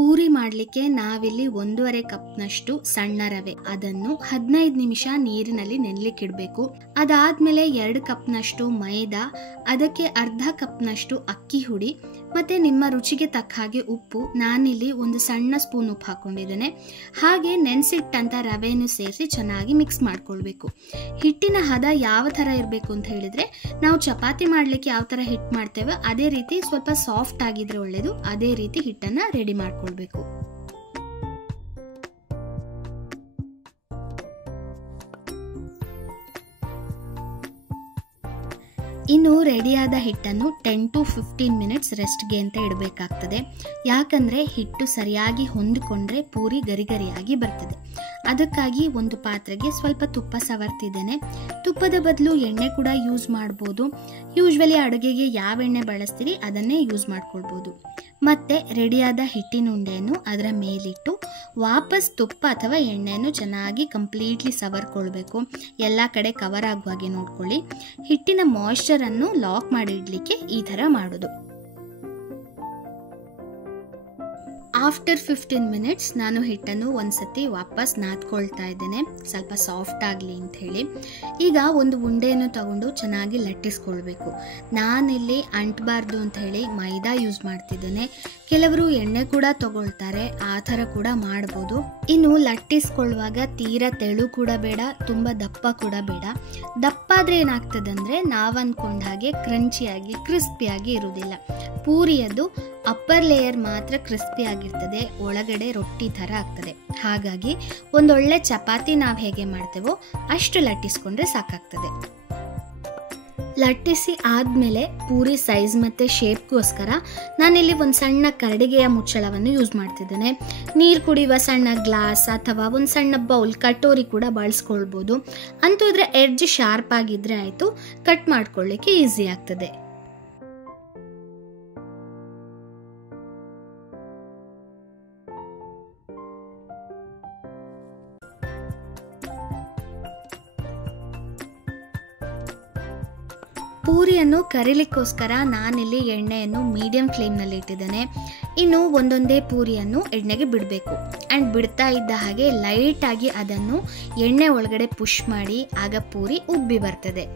ಪೂರಿ ಮಾಡಲಿಕ್ಕೆ ನಾವಿಲ್ಲಿ 1.5 ಕಪ್ನಷ್ಟು ಸಣ್ಣ ರವೆ ಅದನ್ನು 15 ನಿಮಿಷ ನೀರಿನಲ್ಲಿ ನೆನೆಲಿಕ್ಕಿಡಬೇಕು. ಅದಾದ್ಮೇಲೆ 2 ಕಪ್ನಷ್ಟು ಮೈದಾ, ಅದಕ್ಕೆ ಅರ್ಧ ಕಪ್ನಷ್ಟು ಅಕ್ಕಿ ಹುಡಿ ಮತ್ತೆ ನಿಮ್ಮ ರುಚಿಗೆ ತಕ್ಕ ಹಾಗೆ ಉಪ್ಪು. ನಾನಿಲ್ಲಿ ಒಂದು ಸಣ್ಣ ಸ್ಪೂನ್ ಉಪ್ಪು ಹಾಕೊಂಡಿದ್ದೇನೆ. ಹಾಗೆ ನೆನೆಸಿಟ್ಟಂತ ರವೆಯನ್ನು ಸೇರಿಸಿ ಚೆನ್ನಾಗಿ ಮಿಕ್ಸ್ ಮಾಡ್ಕೊಳ್ಬೇಕು. ಹಿಟ್ಟಿನ ಹದ ಯಾವ ತರ ಇರಬೇಕು ಅಂತ ಹೇಳಿದ್ರೆ, ನಾವು ಚಪಾತಿ ಮಾಡ್ಲಿಕ್ಕೆ ಯಾವ ತರ ಹಿಟ್ಟು ಮಾಡ್ತೇವೆ ಅದೇ ರೀತಿ ಸ್ವಲ್ಪ ಸಾಫ್ಟ್ ಆಗಿದ್ರೆ ಒಳ್ಳೇದು. ಅದೇ ರೀತಿ ಹಿಟ್ಟನ್ನ ರೆಡಿ ಮಾಡ್ಕೊಳ್ಬೇಕು. ಇನ್ನು ರೆಡಿಯಾದ ಹಿಟ್ಟನ್ನು 10 to 15 ಮಿನಿಟ್ಸ್ ರೆಸ್ಟ್ಗೆ ಅಂತ ಇಡಬೇಕಾಗ್ತದೆ. ಯಾಕಂದರೆ ಹಿಟ್ಟು ಸರಿಯಾಗಿ ಹೊಂದಿಕೊಂಡ್ರೆ ಪೂರಿ ಗರಿ ಗರಿಯಾಗಿ ಬರ್ತದೆ. ಅದಕ್ಕಾಗಿ ಒಂದು ಪಾತ್ರೆಗೆ ಸ್ವಲ್ಪ ತುಪ್ಪ ಸವರ್ತಿದ್ದೇನೆ. ತುಪ್ಪದ ಬದಲು ಎಣ್ಣೆ ಕೂಡ ಯೂಸ್ ಮಾಡ್ಬೋದು. ಯೂಶ್ವಲಿ ಅಡುಗೆಗೆ ಯಾವ ಎಣ್ಣೆ ಬಳಸ್ತೀರಿ ಅದನ್ನೇ ಯೂಸ್ ಮಾಡ್ಕೊಳ್ಬೋದು. ಮತ್ತೆ ರೆಡಿಯಾದ ಹಿಟ್ಟಿನ ಉಂಡೆಯನ್ನು ಅದರ ಮೇಲಿಟ್ಟು ವಾಪಸ್ ತುಪ್ಪ ಅಥವಾ ಎಣ್ಣೆಯನ್ನು ಚೆನ್ನಾಗಿ ಕಂಪ್ಲೀಟ್ಲಿ ಸವರ್ಕೊಳ್ಬೇಕು. ಎಲ್ಲ ಕಡೆ ಕವರ್ ಆಗುವ ಹಾಗೆ ನೋಡ್ಕೊಳ್ಳಿ. ಹಿಟ್ಟಿನ ಮಾಯಿಶ್ಚರ್ ಅನ್ನು ಲಾಕ್ ಮಾಡಿ ಇಡ್ಲಿಕ್ಕೆ ಈ ತರ ಮಾಡೋದು. ಆಫ್ಟರ್ 15 ಮಿನಿಟ್ಸ್ ನಾನು ಹಿಟ್ಟನ್ನು ಒಂದ್ಸತಿ ವಾಪಸ್ ನಾದ್ಕೊಳ್ತಾ ಇದ್ದೇನೆ, ಸ್ವಲ್ಪ ಸಾಫ್ಟ್ ಆಗಲಿ ಅಂತ ಹೇಳಿ. ಈಗ ಒಂದು ಉಂಡೆಯನ್ನು ತಗೊಂಡು ಚೆನ್ನಾಗಿ ಲಟ್ಟಿಸ್ಕೊಳ್ಬೇಕು. ನಾನಿಲ್ಲಿ ಅಂಟಬಾರ್ದು ಅಂತ ಹೇಳಿ ಮೈದಾ ಯೂಸ್ ಮಾಡ್ತಿದ್ದೇನೆ. ಕೆಲವರು ಎಣ್ಣೆ ಕೂಡ ತಗೊಳ್ತಾರೆ, ಆ ಥರ ಕೂಡ ಮಾಡ್ಬೋದು. ಇನ್ನು ಲಟ್ಟಿಸ್ಕೊಳ್ಳುವಾಗ ತೀರಾ ತೆಳು ಕೂಡ ಬೇಡ, ತುಂಬ ದಪ್ಪ ಕೂಡ ಬೇಡ. ದಪ್ಪ ಆದರೆ ಏನಾಗ್ತದೆ ಅಂದರೆ ನಾವು ಅಂದ್ಕೊಂಡ ಹಾಗೆ ಕ್ರಂಚಿಯಾಗಿ ಕ್ರಿಸ್ಪಿಯಾಗಿ ಇರುವುದಿಲ್ಲ. ಪೂರಿಯದು ಅಪ್ಪರ್ ಲೇಯರ್ ಮಾತ್ರ ಕ್ರಿಸ್ಪಿ ಆಗಿರ್ತದೆ, ಒಳಗಡೆ ರೊಟ್ಟಿ ಥರ ಆಗ್ತದೆ. ಹಾಗಾಗಿ ಒಂದೊಳ್ಳೆ ಚಪಾತಿ ನಾವು ಹೇಗೆ ಮಾಡ್ತೇವೋ ಅಷ್ಟು ಲಟ್ಟಿಸ್ಕೊಂಡ್ರೆ ಸಾಕಾಗ್ತದೆ. ಲಟ್ಟಿಸಿ ಆದಮೇಲೆ ಪೂರಿ ಸೈಜ್ ಮತ್ತು ಶೇಪ್ಗೋಸ್ಕರ ನಾನಿಲ್ಲಿ ಒಂದು ಸಣ್ಣ ಕರಡಿಗೆಯ ಮುಚ್ಚಳವನ್ನು ಯೂಸ್ ಮಾಡ್ತಿದ್ದೇನೆ. ನೀರು ಕುಡಿಯುವ ಸಣ್ಣ ಗ್ಲಾಸ್ ಅಥವಾ ಒಂದು ಸಣ್ಣ ಬೌಲ್, ಕಟೋರಿ ಕೂಡ ಬಳಸ್ಕೊಳ್ಬೋದು. ಅಂತೂ ಇದರ ಎಡ್ಜ್ ಶಾರ್ಪ್ ಆಗಿದ್ರೆ ಆಯಿತು, ಕಟ್ ಮಾಡ್ಕೊಳ್ಳಿಕ್ಕೆ ಈಸಿ ಆಗ್ತದೆ. ಪೂರಿಯನ್ನು ಕರಿಲಿಕ್ಕೋಸ್ಕರ ನಾನಿಲ್ಲಿ ಎಣ್ಣೆಯನ್ನು ಮೀಡಿಯಂ ಫ್ಲೇಮ್ನಲ್ಲಿ ಇಟ್ಟಿದ್ದೇನೆ. ಇನ್ನು ಒಂದೊಂದೇ ಪೂರಿಯನ್ನು ಎಣ್ಣೆಗೆ ಬಿಡಬೇಕು. ಆ್ಯಂಡ್ ಬಿಡ್ತಾ ಇದ್ದ ಹಾಗೆ ಲೈಟಾಗಿ ಅದನ್ನು ಎಣ್ಣೆ ಒಳಗಡೆ ಪುಷ್ ಮಾಡಿ, ಆಗ ಪೂರಿ ಉಬ್ಬಿ ಬರ್ತದೆ.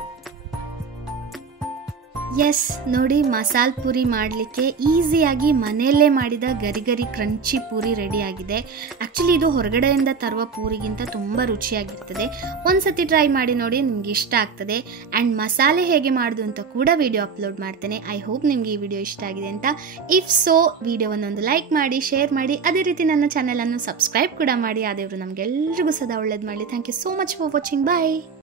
ಎಸ್ ನೋಡಿ, ಮಸಾಲ ಪೂರಿ ಮಾಡಲಿಕ್ಕೆ ಈಸಿಯಾಗಿ ಮನೆಯಲ್ಲೇ ಮಾಡಿದ ಗರಿ ಗರಿ ಕ್ರಂಚಿ ಪೂರಿ ರೆಡಿ ಆಗಿದೆ. ಆ್ಯಕ್ಚುಲಿ ಇದು ಹೊರಗಡೆಯಿಂದ ತರುವ ಪೂರಿಗಿಂತ ತುಂಬ ರುಚಿಯಾಗಿರ್ತದೆ. ಒಂದ್ಸತಿ ಟ್ರೈ ಮಾಡಿ ನೋಡಿ, ನಿಮ್ಗೆ ಇಷ್ಟ ಆಗ್ತದೆ. ಆ್ಯಂಡ್ ಮಸಾಲೆ ಹೇಗೆ ಮಾಡೋದು ಅಂತ ಕೂಡ ವಿಡಿಯೋ ಅಪ್ಲೋಡ್ ಮಾಡ್ತೇನೆ. ಐ ಹೋಪ್ ನಿಮಗೆ ಈ ವಿಡಿಯೋ ಇಷ್ಟ ಆಗಿದೆ ಅಂತ. ಇಫ್ ಸೋ ವಿಡಿಯೋವನ್ನೊಂದು ಲೈಕ್ ಮಾಡಿ, ಶೇರ್ ಮಾಡಿ, ಅದೇ ರೀತಿ ನನ್ನ ಚಾನಲನ್ನು ಸಬ್ಸ್ಕ್ರೈಬ್ ಕೂಡ ಮಾಡಿ. ಆ ದೇವರು ನಮಗೆಲ್ಲರಿಗೂ ಸದಾ ಒಳ್ಳೇದು ಮಾಡಲಿ. Thank you so much for watching. Bye.